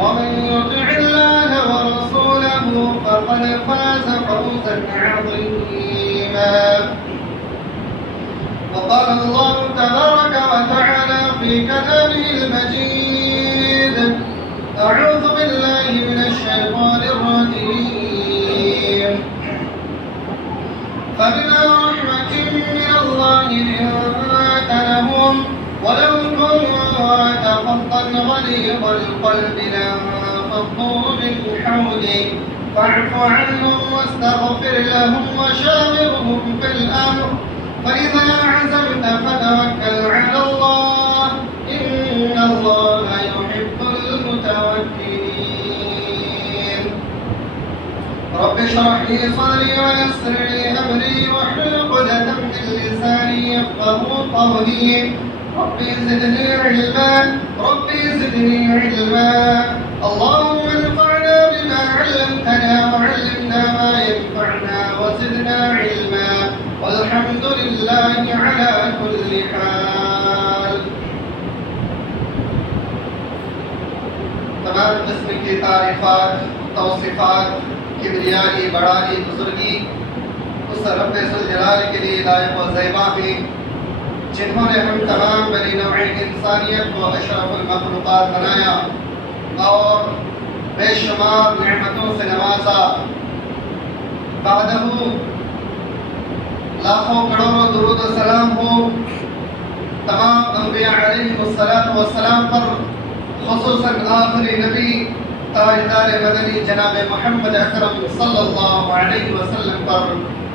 ومن يطع الله ورسوله فقد فاز فوزا عظيما. وقال الله تبارك وتعالى في كلامه المجيد: أعوذ بالله من الشيطان الرجيم. فبما رحمة من الله لنت لهم ولو كنت فظا غليظ القلب لانفضوا من حولك فاعف عنهم واستغفر لهم وشاورهم في الأمر فإذا عزمت فتوكل على الله إن الله يحب المتوكلين. رب اشرح لي صدري ويسر لي أمري واحلل عقدة من لساني يفقهوا قولي. ربي زدني علما اللهم انفعنا بما علمتنا وعلمنا ما ينفعنا وزدنا علما والحمد لله على كل حال. تمام قسم کی تعریفات، توصیفات، کبریائی، بڑائی، بزرگی اس رب ذوالجلال کے لیے لائق و زیبا ہیں جنہوں نے ہم تمام بنی نوع انسانیت کو اشرف المخلوقات بنایا اور بے شمار نعمتوں سے نوازا. بعدہ لاکھوں کروڑوں درود و سلام ہو تمام انبیاء علیہ السلام پر، خصوصاً آخری نبی تاجدار مدنی جناب محمد اکرم صلی اللہ علیہ وسلم پر.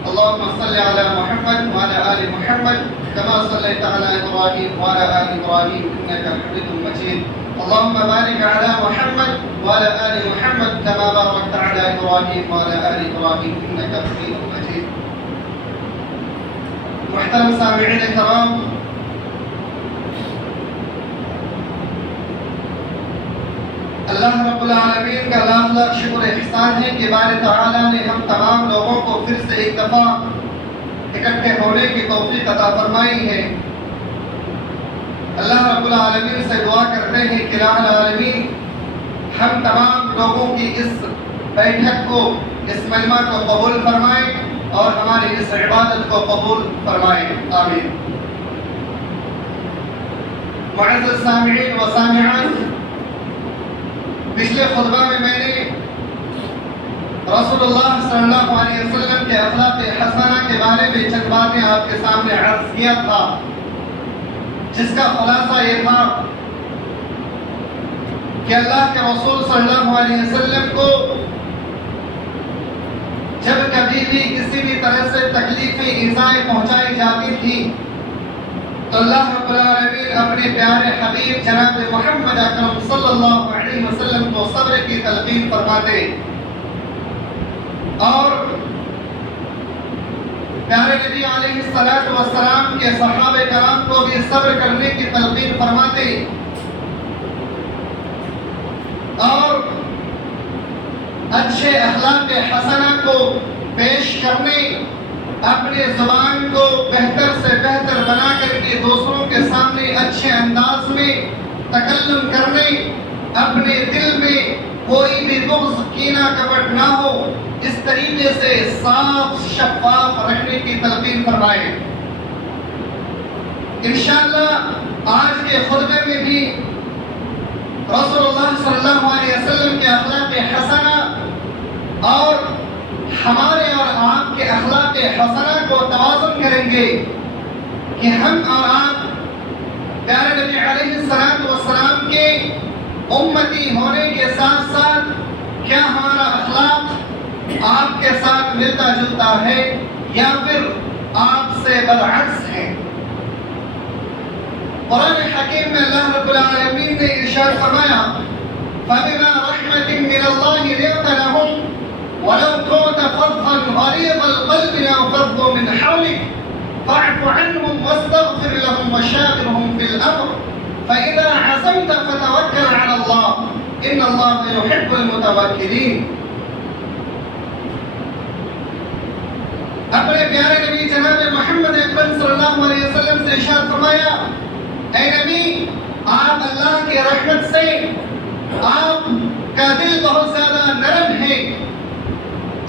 اللهم صل على محمد وعلى آل محمد كما صليت على إبراهيم وعلى آل إبراهيم إنك حميد مجيد. اللهم بارك على محمد وعلى آل محمد كما باركت على إبراهيم وعلى آل إبراهيم إنك حميد مجيد. محترم سامعین کرام، اللہ رب العالمین کا لاکھ لاکھ شکر احسان ہے کہ باری تعالیٰ نے ہم تمام لوگوں کو پھر سے ایک دفعہ اکٹھے ہونے کی توفیق عطا فرمائی ہے. اللہ رب العالمین سے دعا کرتے ہیں کہ الہ العالمین ہم تمام لوگوں کی اس بیٹھک کو، اس مجمع کو قبول فرمائے اور ہماری اس عبادت کو قبول فرمائے. آمین. معزز سامعین و سامعات، پچھلے خطبہ میں نے رسول اللہ صلی اللہ علیہ وسلم کے اخلاق حسنہ کے بارے میں چند باتیں آپ کے سامنے عرض کیا تھا، جس کا خلاصہ یہ تھا کہ اللہ کے رسول صلی اللہ علیہ وسلم کو جب کبھی بھی کسی بھی طرح سے تکلیفیں ایذائیں پہنچائی جاتی تھی تو اللہ رب العالمین اپنے پیارے حبیب جناب محمد اکرم صلی اللہ علیہ وسلم کو صبر کی تلقین فرماتے اور پیارے نبی علیہ السلام کے صحابہ کرام کو بھی صبر کرنے کی تلقین فرماتے اور اچھے اخلاق حسنہ کو پیش کرنے، اپنے زبان کو بہتر سے بہتر بنا کر کے دوسروں کے سامنے اچھے انداز میں تکلم کرنے، اپنے دل میں کوئی بھی بغض، کینہ، کپٹ نہ ہو، اس طریقے سے صاف شفاف رکھنے کی تلقین فرمائے. انشاءاللہ آج کے خطبے میں بھی رسول اللہ صلی اللہ علیہ وسلم کے اخلاق حسنہ اور ہمارے اور آپ کے اخلاق حسنہ کو توازن کریں گے کہ ہم اور آپ پیارے نبی علیہ السلام کے امتی ہونے کے ساتھ ساتھ کیا ہمارا اخلاق آپ کے ساتھ ملتا جلتا ہے یا پھر آپ سے برعکس ہے. قرآن حکیم میں اللہ رب العالمین نے ارشاد فرمایا: فَبِمَا رَحْمَةٍ مِّنَ اللَّهِ لِنتَ لَهُمْ وَلَوْ كُنتَ فَظًّا غَلِيظَ الْقَلْبِ لَانفَضُّوا مِنْ حَوْلِكَ فَاعْفُ عَنْهُمْ وَاسْتَغْفِرْ لَهُمْ وَشَاوِرْهُمْ فِي الْأَمْرِ فَإِذَا عَزَمْتَ فَتَوَكَّلْ عَلَى اللَّهِ إِنَّ اللَّهَ يُحِبُّ الْمُتَوَكِّلِينَ. اپنے پیارے نبی جناب محمد اکرم صلی اللہ علیہ وسلم سے ارشاد فرمایا: اے نبی، آپ اللہ کی رحمت سے آپ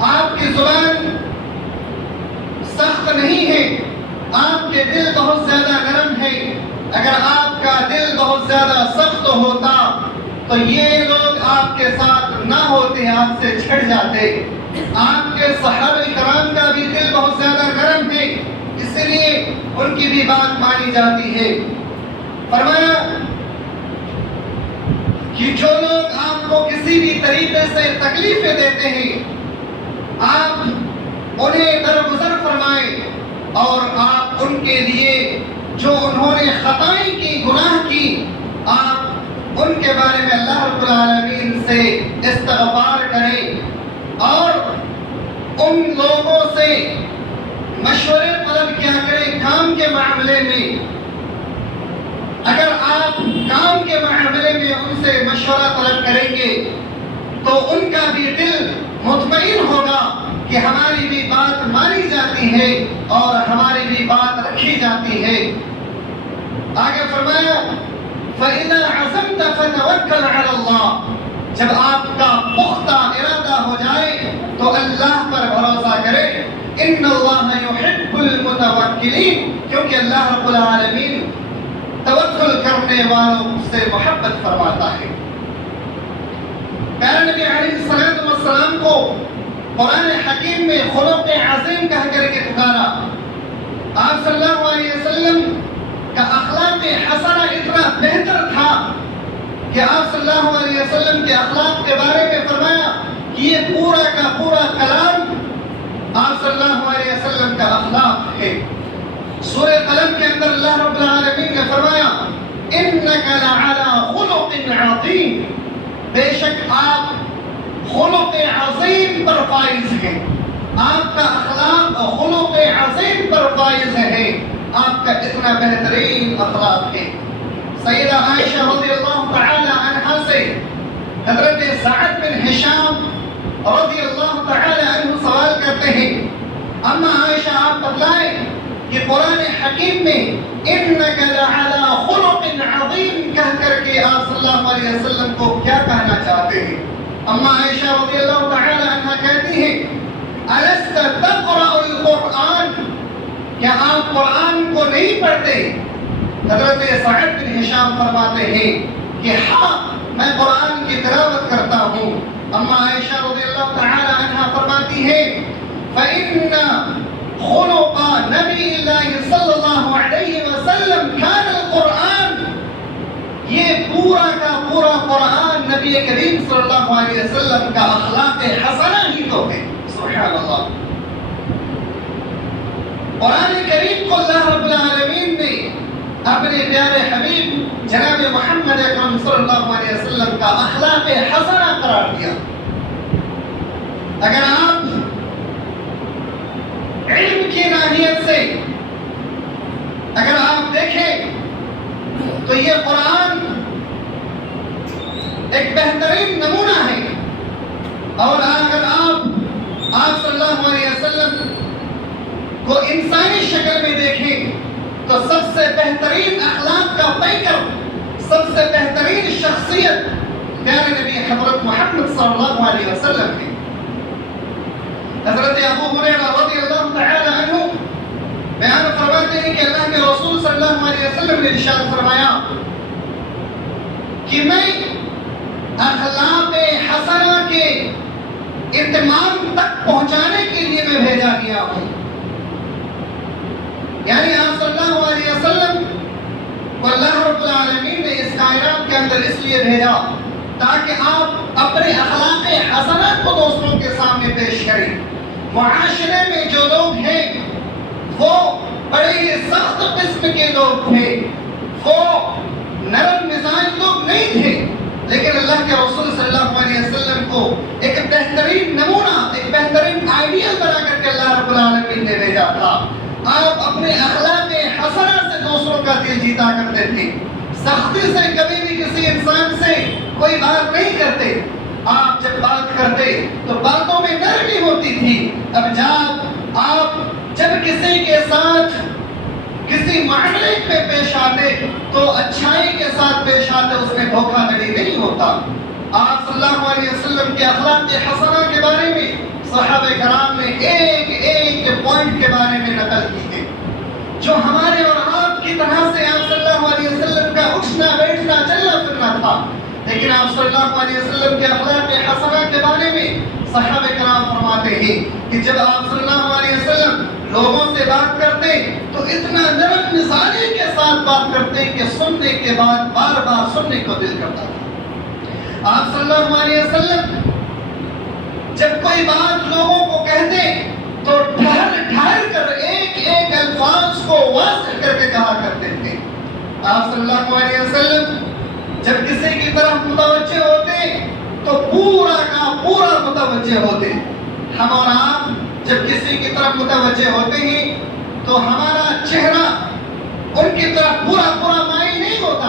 آپ کی زبان سخت نہیں ہے، آپ کے دل بہت زیادہ نرم ہے۔ اگر آپ کا دل بہت زیادہ سخت ہوتا تو یہ لوگ آپ کے ساتھ نہ ہوتے، آپ سے چھڑ جاتے۔ آپ کے صحابہ کرام کا بھی دل بہت زیادہ نرم ہے، اس لیے ان کی بھی بات مانی جاتی ہے۔ فرمایا کہ جو لوگ آپ کو کسی بھی طریقے سے تکلیفیں دیتے ہیں، آپ انہیں درگزر فرمائیں، اور آپ ان کے لیے جو انہوں نے خطائیں کی، گناہ کی، آپ ان کے بارے میں اللہ رب العالمین سے استغفار کریں، اور ان لوگوں سے مشورے طلب کیا کریں کام کے معاملے میں۔ اگر آپ کام کے معاملے میں ان سے مشورہ طلب کریں گے تو ان کا بھی دل مطمئن ہوگا کہ ہماری بھی بات مانی جاتی ہے اور ہماری بھی بات رکھی جاتی ہے۔ آگے فرمایا فَإِذَا عَزَمْتَ فَتَوَكَّلْ عَلَى اللَّهِ، جب آپ کا پختہ ارادہ ہو جائے تو اللہ پر بھروسہ کرے۔ إِنَّ اللَّهَ يُحِبُّ الْمُتَوَكِّلِينَ، کیونکہ اللہ رب العالمین توکل کرنے والوں سے محبت فرماتا ہے۔ پیارے نبی علیہ السلام کو قرآن حکیم میں خلق عظیم کہہ کر کے پکارا۔ آپ صلی اللہ علیہ وسلم کا اخلاق حسنہ اتنا بہتر تھا کہ آپ صلی اللہ علیہ وسلم کے اخلاق کے بارے میں فرمایا کہ یہ پورا کا پورا کلام آپ صلی اللہ علیہ وسلم کا اخلاق ہے۔ سورہ قلم کے اندر اللہ رب العالمین نے فرمایا اِنَّكَ لَعَلَىٰ خُلُقٍ عَظِيمٍ، بے شک آپ خلق عظیم پر فائز ہیں، آپ کا اخلاق خلق عظیم پر فائز ہے، آپ کا اتنا بہترین اخلاق ہے۔ سیدہ عائشہ رضی اللہ تعالی عنہا سے حضرت سعد بن ہشام رضی اللہ تعالی عنہ سوال کرتے ہیں، اما عائشہ آپ بتلائیں کہ قرآن حکیم میں اِنَّكَ لَعَلَىٰ خُلُقٍ عَظِيمٍ کہہ کر کے آپ صلی اللہ علیہ وسلم کو کیا کہنا چاہتے ہیں؟ اما عائشہ رضی اللہ تعالی عنہ کہتی ہیں أَلَسْتَ تَقْرَأُ الْقُرْآنَ، کیا آپ قرآن کو نہیں پڑھتے؟ حضرت سعد بن ہشام فرماتے ہیں کہ ہاں میں قرآن کی تلاوت کرتا ہوں۔ اما عائشہ رضی اللہ تعالی عنہ فرماتی ہے فَإِنَّ خلق نبی اللہ صلی اللہ علیہ وسلم کان القرآن، یہ پورا کا پورا قرآن نبی کریم صلی اللہ علیہ وسلم کا اخلاق حسنہ ہی تو ہے۔ سبحان اللہ، قرآن کریم کو اللہ رب العالمین نے اپنے پیارے حبیب جناب محمد اکرم صلی اللہ علیہ وسلم کا اخلاق حسنہ قرار دیا۔ اگر آپ علم کی ناحیت سے اگر آپ دیکھیں تو یہ قرآن ایک بہترین نمونہ ہے، اور اگر آپ صلی اللہ علیہ وسلم کو انسانی شکل میں دیکھیں تو سب سے بہترین اخلاق کا پیکر، سب سے بہترین شخصیت پیارے نبی حضرت محمد صلی اللہ علیہ وسلم ہے۔ حضرت ابو ہریرہ رضی اللہ تعالی عنہ بیان فرماتے ہیں کہ اللہ کے رسول صلی اللہ علیہ وسلم نے ارشاد فرمایا کہ میں اخلاق حسنہ کے اتمام تک پہنچانے کے لیے میں بھیجا گیا ہوں۔ یعنی آپ صلی اللہ علیہ وسلم کو اللہ رب العالمین نے اس کائنات کے اندر اس لیے بھیجا تاکہ آپ اپنے اخلاق حسنہ کو دوسروں کے سامنے پیش کریں۔ معاشرے میں جو لوگ ہیں وہ بڑے ہی سخت قسم کے لوگ تھے، وہ نرم مزاج لوگ نہیں تھے، لیکن اللہ کے رسول صلی اللہ علیہ وسلم کو ایک بہترین نمونہ، ایک بہترین آئیڈیل بنا کر کے اللہ رب العالمین نے بھیجا تھا۔ آپ اپنے اخلاق حسنہ سے دوسروں کا دل جیتا کرتے تھے، سختی سے کبھی بھی کسی انسان سے کوئی بات نہیں کرتے، آپ جب بات کرتے تو باتوں میں نرمی ہوتی تھی۔ اب جب کسی کے ساتھ کسی معاملے میں پیش آتے تو اچھائی کے ساتھ پیش آتے، اس میں دھوکہ دھڑی نہیں ہوتا۔ آپ صلی اللہ علیہ وسلم کے اخلاق حسنہ کے بارے میں صحابہ کرام نے ایک ایک پوائنٹ کے بارے میں نقل کی ہے جو ہمارے اور آپ کی طرح سے آپ صلی اللہ علیہ وسلم کا اٹھنا بیٹھنا چلنا پھرنا تھا، لیکن آپ صلی اللہ علیہ وسلم کے اخلاق حسنہ کے بارے میں صحابہ کرام فرماتے ہیں کہ جب آپ صلی اللہ علیہ وسلم لوگوں سے بات کرتے تو اتنا نرم مزاجی کے ساتھ بات کرتے کہ سننے کے بعد بار بار سننے کو دل کرتا تھا۔ آپ صلی اللہ علیہ وسلم جب کوئی بات لوگوں کو کہتے تو ٹھہر ٹھہر کر ایک ایک الفاظ کو واضح کر کے کہا کرتے تھے۔ آپ صلی اللہ علیہ وسلم جب کسی کی طرف متوجہ ہوتے تو پورا کا پورا متوجہ ہوتے۔ ہم اور آپ جب کسی کی طرف متوجہ ہوتے ہیں تو ہمارا چہرہ ان کی طرف پورا پورا مائل نہیں ہوتا،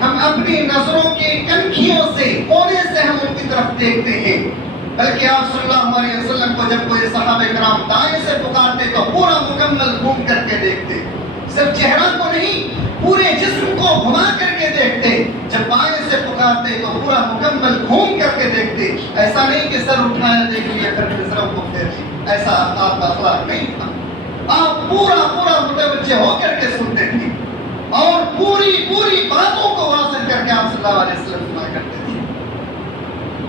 ہم اپنی نظروں کی کنکھیوں سے کونے سے ہم ان کی طرف دیکھتے ہیں، بلکہ آپ صلی اللہ علیہ وسلم کو جب کوئی صحابہ کرام دائیں سے پکارتے تو پورا مکمل گھوم کر کے دیکھتے، صرف چہرہ کو نہیں پورے جسم کو گھما کر کے دیکھتے، جب بائیں سے پکارتے تو پورا مکمل گھوم کر کے دیکھتے، ایسا نہیں کہ سر اٹھایا دیکھ لیا پھر نظروں کو پھیر لیا، ایسا آپ کا اخلاق نہیں تھا۔ آپ پورا پورا متوجہ ہو کر کے سنتے تھے اور پوری پوری باتوں کو واضح کر کے آپ صلی اللہ علیہ وسلم سنا کرتے تھے۔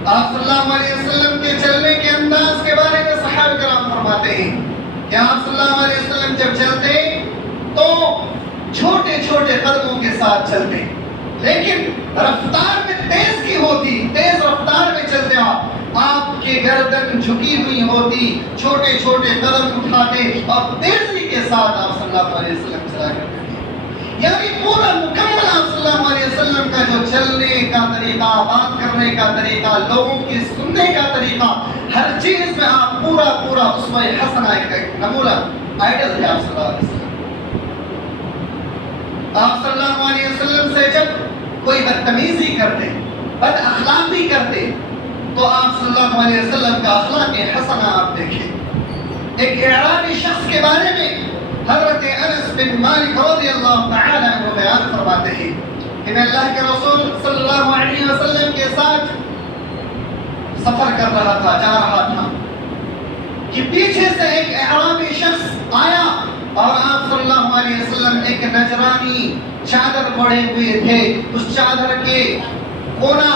آپ صلی اللہ علیہ وسلم کے چلنے کے انداز کے بارے میں صحابہ کرام فرماتے ہیں کہ آپ صلی اللہ علیہ وسلم جب چلتے تو چھوٹے چھوٹے قدموں کے ساتھ چلتے، لیکن رفتار میں تیز کی ہوتی، تیز رفتار میں چلتے آپ کی گردن جھکی ہوئی ہوتی، چھوٹے چھوٹے قدم اٹھاتے اور تیزی کے ساتھ آپ صلی اللہ علیہ وسلم چلا کرتے تھے۔ یعنی پورا مکمل آپ صلی اللہ علیہ وسلم کا جو چلنے کا طریقہ، بات کرنے کا طریقہ، لوگوں کی سننے کا طریقہ، ہر چیز میں آپ پورا پورا اسوہ حسنہ ایک نمونہ آئیڈل ہے آپ صلی اللہ علیہ وسلم۔ آپ صلی اللہ علیہ وسلم سے جب کوئی بدتمیزی کرتے، بد اخلاقی کرتے تو آپ صلی اللہ علیہ وسلم کا اخلاق حسنہ آپ دیکھیں۔ ایک اعرابی شخص کے بارے میں حضرت انس بن مالک رضی اللہ تعالی عنہ بیان فرماتے ہیں کہ میں اللہ کے رسول صلی اللہ علیہ وسلم کے ساتھ سفر کر رہا تھا، جا رہا تھا کہ پیچھے سے ایک اعرابی شخص آیا اور آپ صلی اللہ علیہ وسلم ایک نجرانی چادر پڑے ہوئے تھے، اس چادر کے کونا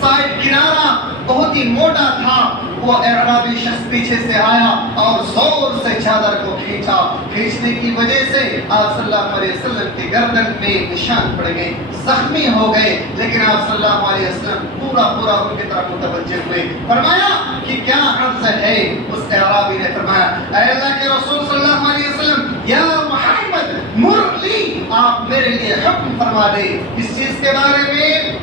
سائڈ کنارہ بہت ہی موٹا تھا، وہ اعرابی شخص پیچھے سے آیا اور زور سے چادر کو کھینچا، کھینچنے کی وجہ سے آپ صلی اللہ علیہ وسلم کی گردن میں نشان پڑ گئے، زخمی ہو گئے، لیکن آپ صلی اللہ علیہ وسلم پورا پورا ان کی طرف متوجہ ہوئے۔ فرمایا کہ کیا عرض ہے؟ اس اعرابی نے فرمایا اے اللہ کے رسول صلی اللہ علیہ وسلم، یا محمد مر لی، آپ میرے لیے حکم فرما دے اس چیز کے بارے میں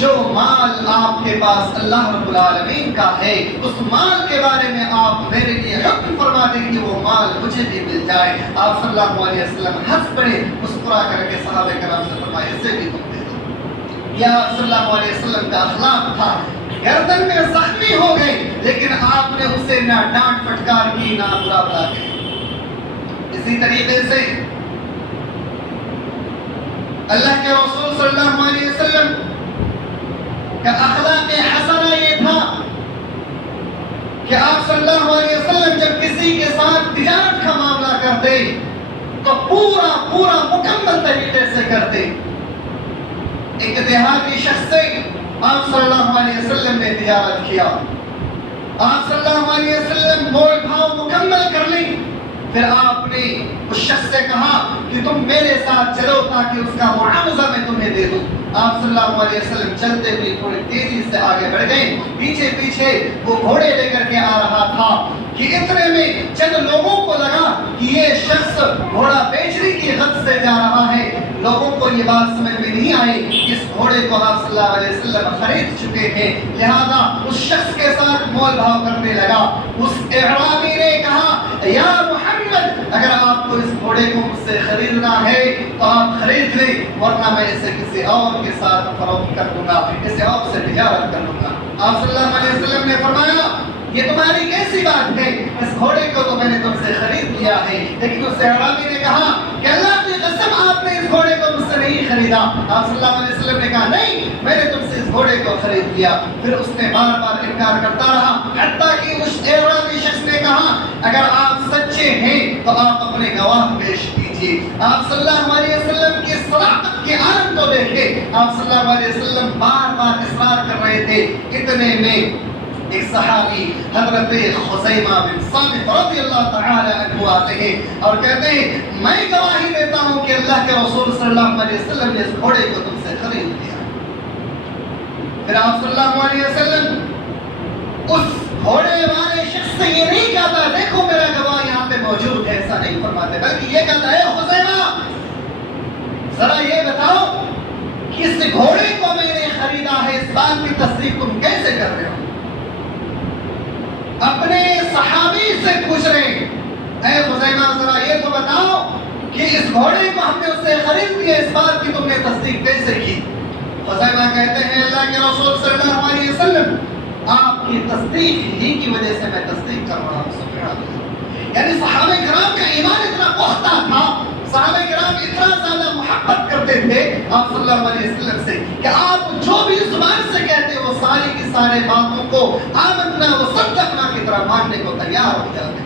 جو مال آپ کے پاس اللہ رب العالمین کا ہے، اس مال کے بارے میں آپ میرے لیے حکم فرما دیں کہ وہ مال مجھے بھی مل جائے۔ آپ صلی اللہ علیہ وسلم ہنس پڑے، مسکرا کر کے صحابہ کرام سے فرمایا اسے بھی تم دے دو۔ یہ آپ صلی اللہ علیہ وسلم کا اخلاق تھا، گردن میں زخمی ہو گئے لیکن آپ نے اسے نہ ڈانٹ پھٹکار کی نہ برا بلا کے۔ اسی طریقے سے اللہ کے رسول صلی اللہ علیہ وسلم کہ اخلاق حسنہ یہ تھا کہ آپ صلی اللہ علیہ وسلم جب کسی کے ساتھ تجارت کا معاملہ کرتے تو پورا پورا مکمل طریقے سے کرتے۔ ایک دیہاتی شخص سے آپ صلی اللہ علیہ وسلم نے تجارت کیا، آپ صلی اللہ علیہ وسلم مول بھاؤ مکمل کر لی، پھر آپ نے اس شخص سے کہا کہ تم میرے ساتھ چلو تاکہ اس کا معاوضہ میں تمہیں دے دوں۔ آپ صلی اللہ علیہ وسلم چلتے ہوئے تھوڑی تیزی سے آگے بڑھ گئے، پیچھے پیچھے وہ گھوڑے لے کر کے آ رہا تھا کہ اتنے میں چند لوگوں کو لگا کہ یہ شخص گھوڑا بیچنے کی غرض سے جا رہا ہے۔ لوگوں کو یہ بات سمجھ میں نہیں آئی کہ اس گھوڑے کو آپ صلی اللہ علیہ وسلم خرید چکے ہیں، لہذا اس شخص کے ساتھ مول بھاؤ کرنے لگا۔ اس اعرابی نے کہا یا محمد، اگر آپ کو اس گھوڑے کو مجھ سے خریدنا ہے تو آپ خرید لیں، ورنہ میں اسے کسی اور کے ساتھ فروخت کر دوں گا، اسے اور سے تجارت کر دوں گا۔ آپ صلی اللہ علیہ وسلم نے فرمایا یہ تمہاری کیسی بات ہے؟ اس گھوڑے کو تو میں نے تم سے خرید لیا ہے۔ لیکن اس اعرابی نے کہا کہ اللہ کی قسم آپ نے اس گھوڑے کو مجھ سے نہیں خریدا؟ آپ صلی اللہ علیہ وسلم نے کہا نہیں، میں نے تم سے اس گھوڑے کو خرید لیا۔ پھر اس نے بار بار انکار کرتا رہا، حتیٰ کہ اس اعرابی شخص نے کہا اگر آپ سچے ہیں تو آپ اپنے گواہ پیش کیجیے۔ آپ صلی اللہ علیہ وسلم کی صداقت کے عالم کو دیکھیں، آپ صلی اللہ علیہ وسلم بار بار اصرار کر رہے تھے۔ اتنے میں ایک صحابی حضرت خزیمہ بن ثابت رضی اللہ تعالی عنہ آتے ہیں اور کہتے ہیں میں گواہی دیتا ہوں کہ اللہ کے رسول صلی اللہ علیہ وسلم نے اس گھوڑے کو تم سے خرید لیا۔ پھر آپ صلی اللہ علیہ وسلم اس گھوڑے والے شخص سے یہ نہیں کہتا دیکھو میرا گواہ یہاں پہ موجود ہے، ایسا نہیں فرماتے، بلکہ یہ کہتا ہے خزیمہ ذرا یہ بتاؤ کہ اس گھوڑے کو میں نے خریدا ہے، اس بات کی تصدیق تم کیسے کر رہے ہو؟ اپنے صحابی سے پوچھ رہے ہیں اے خزیمہ ذرا یہ تو بتاؤ کہ اس گھوڑے کو ہم نے اس سے خرید لیا، اس بات کی تم نے تصدیق کیسے کی؟ خزیمہ کہتے ہیں اللہ کے رسول صلی اللہ علیہ وسلم آپ کی تصدیق ہی کی وجہ سے میں تصدیق کر رہا ہوں۔ سبحان اللہ، یعنی صحابہ کرام کا ایمان اتنا پختہ تھا، صحابہ کرام اتنا زیادہ محبت کرتے تھے آپ صلی اللہ علیہ وسلم سے کہ آپ جو بھی زبان سے کہتے وہ ساری کی سارے باتوں کو آمنا و صدقنا کی طرح ماننے کو تیار ہو جاتے۔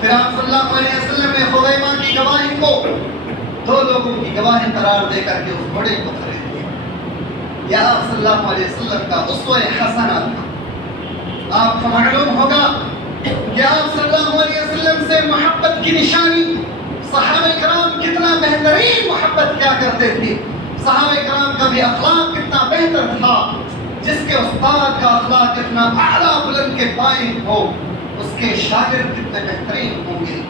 پھر آپ صلی اللہ علیہ وسلم نے خزیمہ کی گواہی کو دو لوگوں کی گواہی قرار دے کر کے اس گھوڑے کو خرید لیا۔ یہ آپ صلی اللہ علیہ وسلم کا اسوہ حسنہ تھا۔ آپ کو معلوم ہوگا کہ آپ صلی اللہ علیہ وسلم سے محبت کی نشانی صحابہ کرام کتنا بہترین محبت کیا کرتے تھے، صحابہ کرام کا بھی اخلاق کتنا بہتر تھا۔ جس کے استاد کا اخلاق اتنا اعلیٰ بلند کے قائم ہو اس کے شاگرد کتنے بہترین ہوں گے۔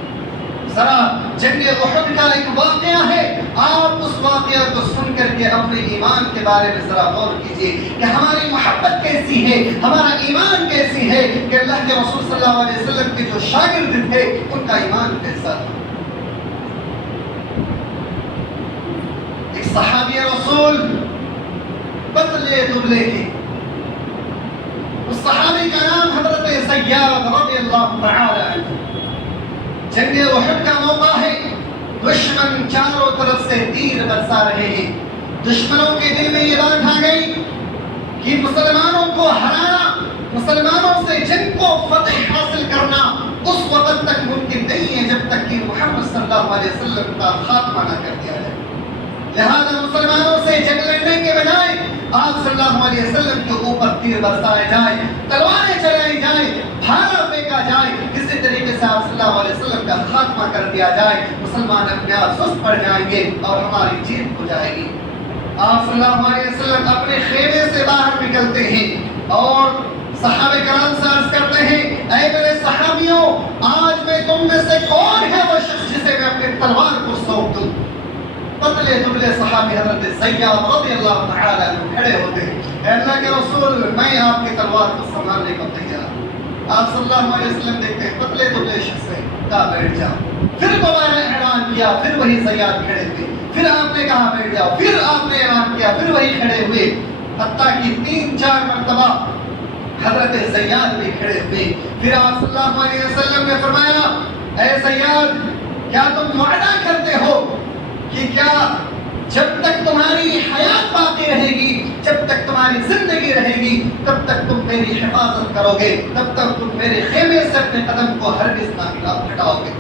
ذرا جنگ احد کا ایک واقعہ ہے، آپ اس واقعہ کو سن کر کے اپنے ایمان کے بارے میں ذرا غور کیجئے کہ ہماری محبت کیسی ہے، ہمارا ایمان کیسی ہے، کہ اللہ کے رسول صلی اللہ علیہ وسلم کے جو شاگرد تھے ان کا ایمان کیسا تھا۔ ایک صحابی رسول پتلے دبلے تھے، اس صحابی کا نام حضرت زیاد رضی اللہ تعالی عنہ۔ جنگ احد کا موقع ہے، دشمن چاروں طرف سے تیر برسا رہے ہیں۔ دشمنوں کے دل میں یہ بات آ گئی کہ مسلمانوں کو ہرانا، مسلمانوں سے جنگ کو فتح حاصل کرنا اس وقت تک ممکن نہیں ہے جب تک کہ محمد صلی اللہ علیہ وسلم کا خاتمہ نہ کر دیا جائے۔ لہذا مسلمانوں سے جنگ لڑنے کے بجائے آپ صلی اللہ علیہ وسلم کے اوپر تیر برسائے جائے، تلواریں چلائی جائیں، بھالا پھینکا جائے، کسی طریقے سے آپ صلی اللہ علیہ وسلم کا خاتمہ کر دیا جائے، مسلمان اپنے آپ سست پڑ جائیں گے اور ہماری جیت ہو جائے گی۔ آپ صلی اللہ علیہ وسلم اپنے خیمے سے باہر نکلتے ہیں اور صحابہ کرام سے عرض کرتے ہیں اے میرے صحابیوں، آج میں تم میں سے کون ہے وہ شخص جسے میں اپنی تلوار کو سونپ دوں؟ پتلے دبلے صحابی حضرت زیاد رضی اللہ تعالی عنہ کھڑے ہوتے ہیں، اے اللہ کے رسول میں آپ کی تلوار کو سنبھالنے کو تیار ہوں۔ آپ صلی اللہ علیہ وسلم دیکھتے ہیں پتلے دبلے شخص ہے، کہا بیٹھ جاؤ۔ پھر دوبارہ اعلان کیا، پھر وہی زیاد کھڑے ہوئے، پھر آپ نے کہا بیٹھ جاؤ، پھر آپ نے اعلان کیا، پھر وہی کھڑے ہوئے، حتیٰ کہ 3-4 مرتبہ حضرت زیاد بھی کھڑے ہوئے۔ پھر آپ صلی اللہ علیہ وسلم نے فرمایا اے زیاد کیا تم وعدہ کرتے ہو کہ کیا جب تک تمہاری حیات باقی رہے گی، جب تک تمہاری زندگی رہے گی، تب تک تم میری حفاظت کرو گے، تب تک تم میرے خیمے سے اپنے قدم کو ہرگز نہ ہٹاؤ گے؟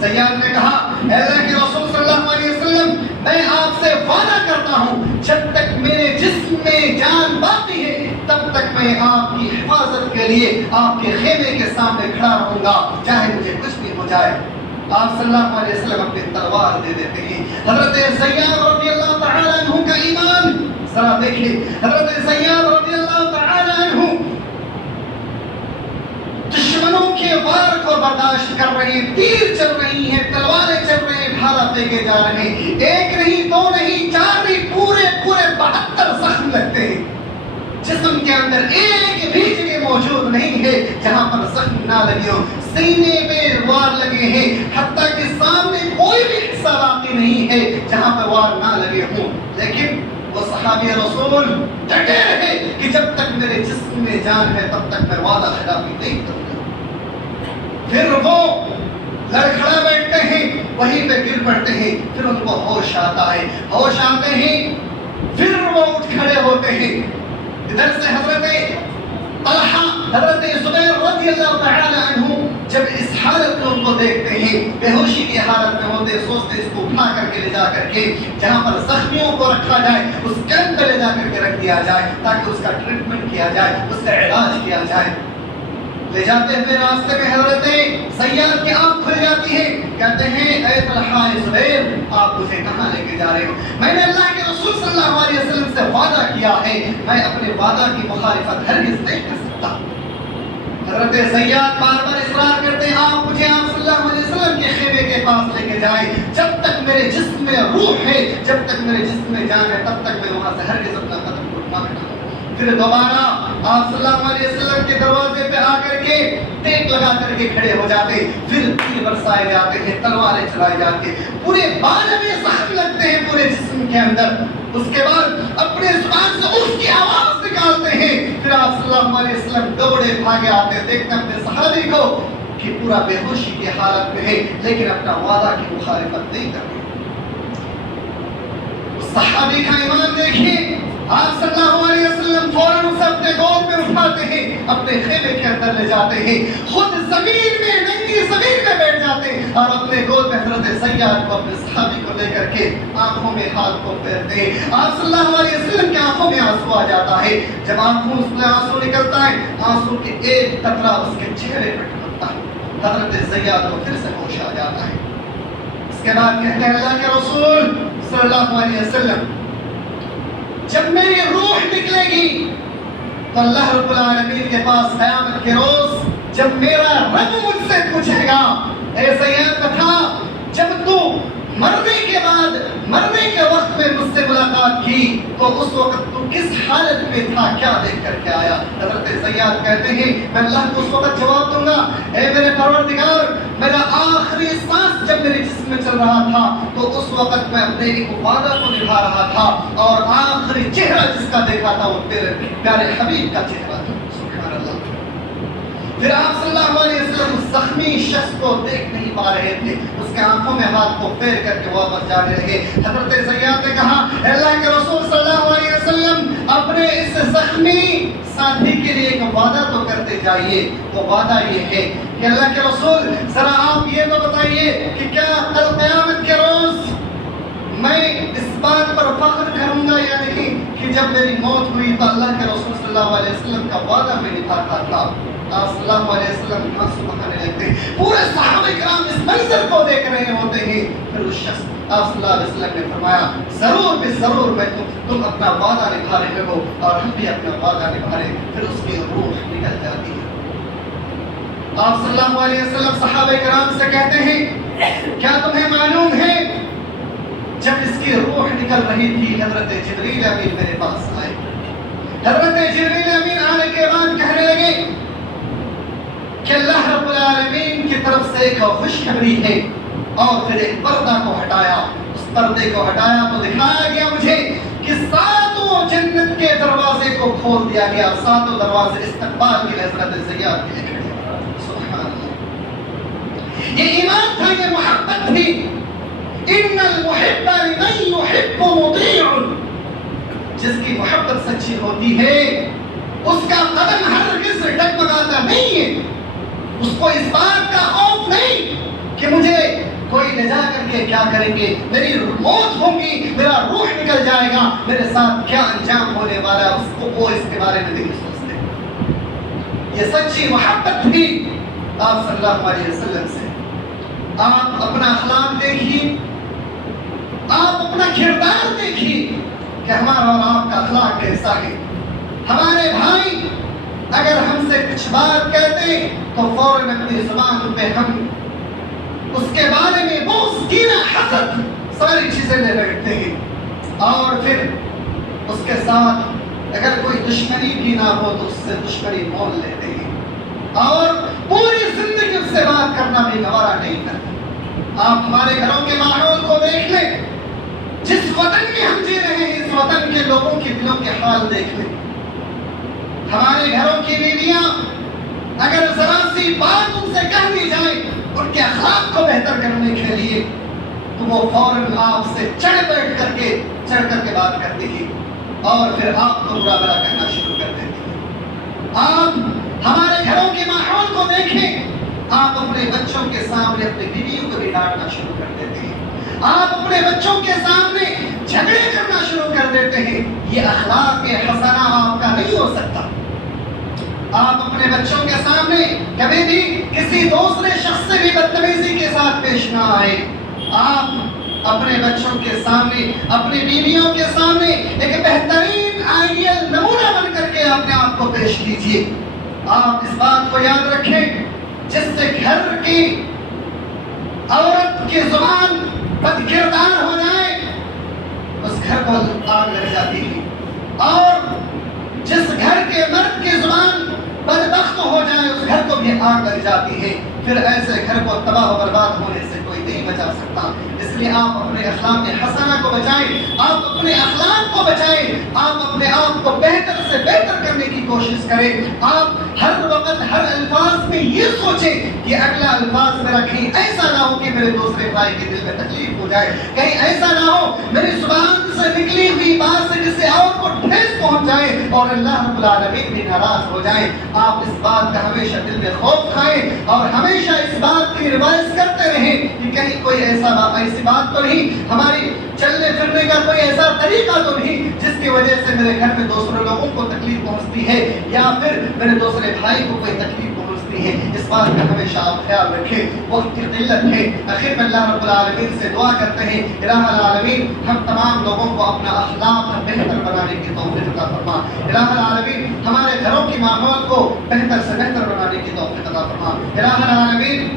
زیاد نے کہا اے اللہ کے رسول صلی اللہ علیہ وسلم میں آپ سے وعدہ کرتا ہوں جب تک میرے جسم میں جان باقی ہے تب تک میں آپ کی حفاظت کے لیے آپ کے خیمے کے سامنے کھڑا رہوں گا، چاہے مجھے کچھ بھی ہو جائے۔ آپ صلی اللہ علیہ وسلم اپنی تلوار دے دیتے ہیں۔ حضرت زیاد رضی اللہ تعالی عنہ کا ایمان ذرا دیکھیں، حضرت زیاد رضی اللہ تعالی عنہ دشمنوں کے وار کو برداشت کر رہے ہیں، تیر چل رہی ہیں، تلواریں چل رہے ہیں، بھالا پھینکے جا رہے ہیں، ایک نہیں، دو نہیں، چار نہیں، پورے 72 زخم لگتے ہیں۔ جسم کے اندر ایک بھی جگہ موجود نہیں ہے جہاں پر زخم نہ لگے ہو، سینے میں وار لگے ہیں، حتیٰ کہ سامنے کوئی بھی حصہ باقی نہیں ہے جہاں پر وار نہ لگے ہوں، لیکن وہ صحابی رسول ڈٹے رہے کہ جب تک میرے جسم میں جان ہے تب تک میں وعدہ خلافی نہیں کروں گا۔ پھر وہ لڑکھڑا بیٹھتے ہیں، وہیں پہ گر پڑتے ہیں، پھر ان کو ہوش آتا ہے، ہوش آتے ہیں پھر وہ اٹھ کھڑے ہوتے ہیں۔ ادھر سے حضرت طلحہ، حضرت زبیر رضی اللہ تعالی عنہ جب اس حالت میں ان کو دیکھتے ہیں، بے ہوشی کی حالت میں ہوتے، سوچتے اس کو اٹھا کر کے لے جا کر کے جہاں پر زخمیوں کو رکھا جائے اس کیمپ پہ لے جا کر کے رکھ دیا جائے تاکہ اس کا ٹریٹمنٹ کیا جائے، اس کا علاج کیا جائے۔ لے جاتے ہوئے راستے میں حضرت زیاد کی آنکھ کھل جاتی ہے، کہتے ہیں اے طلحہ زبیر آپ مجھے کہاں لے کے جا رہے ہو؟ میں نے اللہ کے رسول صلی اللہ علیہ وسلم سے وعدہ کیا ہے، میں اپنے وعدہ کی مخالفت ہرگز نہیں کر سکتا۔ حضرت زیاد بار بار اصرار کرتے ہیں آپ مجھے آپ صلی اللہ علیہ وسلم کے خیمے کے پاس لے کے جائیں، جب تک میرے جسم میں روح ہے، جب تک میرے جسم میں جان ہے، تب تک میں وہاں سے ہرگز اپنا قدم کو نہ ہٹاؤں۔ پھر دوبارہ آپ صلی اللہ علیہ وسلم کے دروازے پہ آ کر کے ٹیک لگا کر کے کھڑے ہو جاتے، پھر تیر برسائے جاتے ہیں، تلواریں چلائے جاتے ہیں، پورے بدن میں زخم لگتے ہیں پورے جسم کے اندر۔ اس کے بعد اپنے زبان سے اس کی آواز نکالتے ہیں، پھر آپ صلی اللہ علیہ وسلم دوڑے بھاگے آتے، دیکھتے اپنے صحابی کو کہ پورا بے ہوشی کی حالت میں ہے لیکن اپنا وعدہ کی مخالفت نہیں کر رہے۔ اس صحابی کا ایمان دیکھیے، آپ صلی اللہ علیہ وسلم فوراً اسے اپنے گود میں اٹھاتے ہیں، اپنے خیمے کے اندر لے جاتے ہیں، خود زمین میں ننگی زمین میں بیٹھ جاتے ہیں اور اپنے گود میں حضرت زیاد کو اپنے صحابی کو لے کر کے آنکھوں میں ہاتھ کو پھیرتے ہیں۔ آپ صلی اللہ علیہ وسلم کی آنکھوں میں آنسو آ جاتا ہے، جب آنکھوں سے آنسو نکلتا ہے، آنسو کے ایک قطرہ اس کے چہرے پر ٹپکتا ہے، حضرت زیاد کو پھر سے ہوش آ جاتا ہے۔ اس کے بعد کہتے ہیں اللہ کے رسول صلی اللہ علیہ وسلم جب میری روح نکلے گی تو اللہ رب العالمین کے پاس قیامت کے روز جب میرا رب مجھ سے پوچھے گا اے زیاد بتا جب تو مرنے کے بعد مرنے کے وقت میں مجھ سے ملاقات کی تو اس وقت تو کس حالت میں تھا، کیا دیکھ کر کے آیا؟ حضرت زیاد کہتے ہیں میں اللہ کو اس وقت جواب دوں گا اے میرے پروردگار میرا آخری سانس جب میرے جسم میں چل رہا تھا تو اس وقت میں اپنے ایک وعدہ کو نبھا رہا تھا اور آخری چہرہ جس کا دیکھا تھا وہ تیرے پیارے حبیب کا چہرہ تھا۔ سبحان اللہ۔ پھر آپ صلی اللہ علیہ وسلم اس زخمی شخص کو دیکھ نہیں پا رہے تھے، اس کے آنکھوں میں ہاتھ کو پھیر کر کے واپس جانے لگے۔ حضرت زیاد نے کہا اے اللہ کے رسول صلی اللہ علیہ وسلم اپنے اس زخمی ساتھی کے لیے ایک وعدہ تو کرتے جائیے۔ وہ وعدہ یہ ہے کہ اللہ کے رسول ذرا آپ یہ تو بتائیے کہ کیا کل قیامت کے روز میں اس بات پر فخر کروں گا یا نہیں کہ جب میری موت ہوئی تو اللہ کے رسول صلی اللہ علیہ وسلم کا وعدہ میں نبھاتا تھا۔ آپ صلی اللہ علیہ وسلم آنسو بہانے لگتے ہیں، پورے صحابہ کرام اس منظر کو دیکھ رہے ہوتے ہیں۔ پھر اس شخص آپ صلی اللہ علیہ وسلم نے فرمایا ضرور بے ضرور میں تم اپنا وعدہ نبھا رہے ہو اور ہم بھی اپنا وعدہ نبھا رہے ہیں۔ پھر اس کی روح نکل جاتی ہے۔ آپ صلی اللہ علیہ وسلم صحابہ کرام سے کہتے ہیں کیا تمہیں معلوم ہے جب اس کی روح نکل رہی تھی حضرت جبریل امین میرے پاس آئے۔ حضرت جبریل امین آنے کے بعد کہنے لگے کہ اللہ رب العالمین کی طرف سے ایک خوشخبری ہے، اور پھر ایک پردہ کو ہٹایا، اس پردے کو ہٹایا تو دکھایا گیا مجھے کہ ساتوں جنت کے دروازے کو کھول دیا گیا، ساتوں دروازے استقبال کے لیے حضرت زیاد کے لیے کھڑے۔ سبحان اللہ، یہ ایمان تھا، یہ محبت تھی۔ ان المحب لمن يحب مطيع، جس کی محبت سچی ہوتی ہے اس کا قدم ہرگز ڈگمگاتا نہیں ہے، اس کو اس بات کا خوف نہیں کہ مجھے کوئی لے جا کر کے کیا کریں گے، میری موت ہوگی، میرا روح نکل جائے گا، میرے ساتھ کیا انجام ہونے والا ہے، اس کو وہ اس کے بارے میں نہیں سوچتے۔ یہ سچی محبت تھی آپ صلی اللہ علیہ وسلم سے۔ آپ اپنا اخلاق دیکھیے، آپ اپنا کردار دیکھیے کہ ہمارا اور آپ کا اخلاق کیسا ہے۔ ہمارے بھائی اگر ہم سے کچھ بات کہتے تو فوراً اپنی زبان پہ ہم اس کے بارے میں بغض، کینہ، حسد ساری چیزیں لے بیٹھتے ہیں، اور پھر اس کے ساتھ اگر کوئی دشمنی بھی نہ ہو تو اس سے دشمنی مول لیتے ہیں اور پوری زندگی اس سے بات کرنا بھی گوارا نہیں کرتے۔ آپ ہمارے گھروں کے ماحول کو دیکھ لیں، جس وطن میں ہم جی رہے ہیں اس وطن کے لوگوں کے دلوں کے حال دیکھ لیں۔ ہمارے گھروں کی بیویاں اگر ذرا سی بات ان سے کہہ دی جائے ان کے اخلاق کو بہتر کرنے کے لیے تو وہ فوراً آپ سے چڑھ کر کے بات کرتی تھی اور پھر آپ کو برا بھلا کہنا شروع کر دیتی تھی۔ آپ ہمارے گھروں کے ماحول کو دیکھیں، آپ اپنے بچوں کے سامنے اپنی بیویوں کو بھی ڈانٹنا شروع کر دیتے ہیں، آپ اپنے بچوں کے سامنے جھگڑے کرنا شروع کر دیتے ہیں۔ یہ اخلاق حسنہ آپ کا نہیں ہو سکتا۔ آپ اپنے بچوں کے سامنے کبھی بھی کسی دوسرے شخص سے بھی بدتمیزی کے ساتھ پیش نہ آئے۔ آپ اپنے بچوں کے سامنے، اپنی بیویوں کے سامنے ایک بہترین آئیڈیل نمونہ بن کر کے اپنے آپ کو پیش کیجیے۔ آپ اس بات کو یاد رکھیں، جس سے گھر کی عورت کی زبان بد کردار ہو جائے اس گھر کو آگ لگ جاتی ہے، اور جس گھر کے مرد کی زبان بدبخت ہو جائے اس گھر کو بھی آگ لگ جاتی ہے۔ پھر ایسے گھر کو تباہ و برباد ہونے سے کوئی نہیں بچا سکتا۔ اس لیے آپ اپنے اخلاق حسنہ کو بچائیں، آپ اپنے اخلاق کو بچائیں، آپ اپنے آپ کو بہتر سے بہتر کرنے کی کوشش کریں۔ آپ ہر وقت ہر الفاظ میں یہ سوچیں کہ اگلا الفاظ میرا کہیں ایسا نہ ہو کہ میرے دوسرے بھائی کے دل میں تکلیف ہو جائے، کہیں ایسا نہ ہو میری زبان سے نکلی ہوئی بات سے کسی اور کو ٹھیس پہنچ جائے اور اللہ رب العالمین بھی ناراض ہو جائے۔ آپ اس بات کا ہمیشہ دل میں خوف کھائیں اور ہمیشہ اس بات کی ریوائز کرتے رہیں کہ کہیں کوئی ایسی بات تو نہیں، ہماری چلنے پھرنے کا کوئی ایسا طریقہ تو نہیں جس کی وجہ سے میرے گھر میں دوسرے لوگوں کو تکلیف پہنچتی ہے یا پھر میرے دوسرے بھائی کو کوئی تکلیف پہنچتی ہے۔ اس بات کا ہمیشہ آپ خیال رکھیں، وقت کی قلت ہے۔ آخر میں اللہ رب العالمین سے دعا کرتے ہیں، الہ العالمین ہم تمام لوگوں کو اپنا اخلاق بہتر بنانے کی توفیق عطا فرما۔ الہ العالمین ہمارے گھروں کی ماحول کو بہتر سے بہتر بنانے کی توفیق عطا فرما۔ الہ العالمین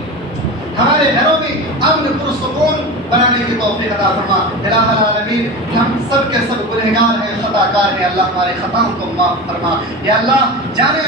ہمارے گھروں میں امن پرسکون بنانے کی توفیق عطا فرما۔ الہ العالمین ہم سب کے سب گنہگار ہیں، خطا کار ہیں، اللہ ہمارے خطاؤں کو معاف فرما۔ یا اللہ جانے